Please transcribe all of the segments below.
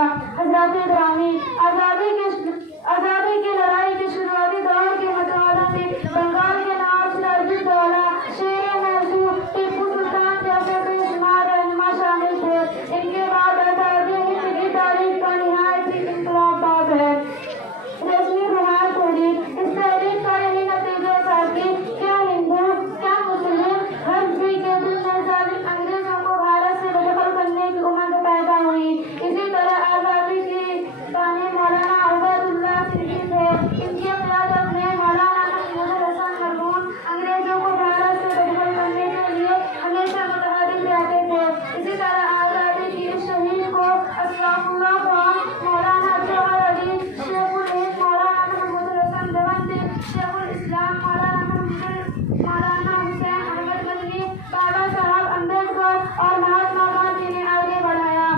فرمایا۔ حضرات گرامی، آزادی کی لڑائی کے شروعاتی دور کے متوالوں میں بنگال کے نواب سراج شیر محسوب ٹیپو سلطان جیسے بے شمار رہنما شامل تھے۔ ان کے بعد آزادی ہند کی تاریخ کا نہایت ہی انقلاب باب ہے۔ رسمی بنیاد تحریک، اس تحریک کا یہی نتیجہ تھا کہ کیا ہندو کیا مسلم ہر کوئی کے دل میں ظالم انگریزوں کو بھارت سے بے دخل کرنے کی امنگ پیدا ہوئی۔ اسی طرح آزادی کی بانی مولانا عبید اللہ سندھی تھے۔ ان کی قیادت میں مولانا محمود حسن مرہون انگریزوں کو بھارت سے بے دخل کرنے کے لیے ہمیشہ متحرک رہتے تھے۔ اسی طرح آزادی کی اس شہید کو اسلاف اللہ خان، مولانا جوہر علی، شیخ الہند مولانا محمود حسن دیوبندی، شیخ الاسلام مولانا حسین احمد مدنی، بابا صاحب امبیڈکر اور مہاتما گاندھی نے آگے بڑھایا۔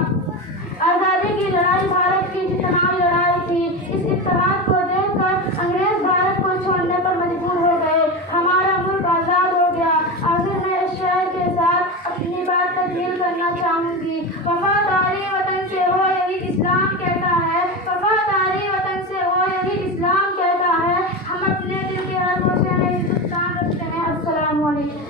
آزادی کی لڑائی بھارت کی اجتماعی لڑائی تھی۔ اس اتحاد کو دیکھ کر انگریز بھارت کو چھوڑنے پر مجبور ہو گئے۔ ہمارا ملک آزاد ہو گیا۔ آخر میں اس شعر کے ساتھ اپنی بات تکمیل کرنا چاہوں گی۔ وفاداری وطن سے ہو یہی اسلام کہتا ہے، وفاداری وطن سے ہو یہی اسلام کہتا ہے۔ ہم اپنے دل کے ہر گوشے میں ہندوستان رکھتے ہیں۔ السلام علیکم۔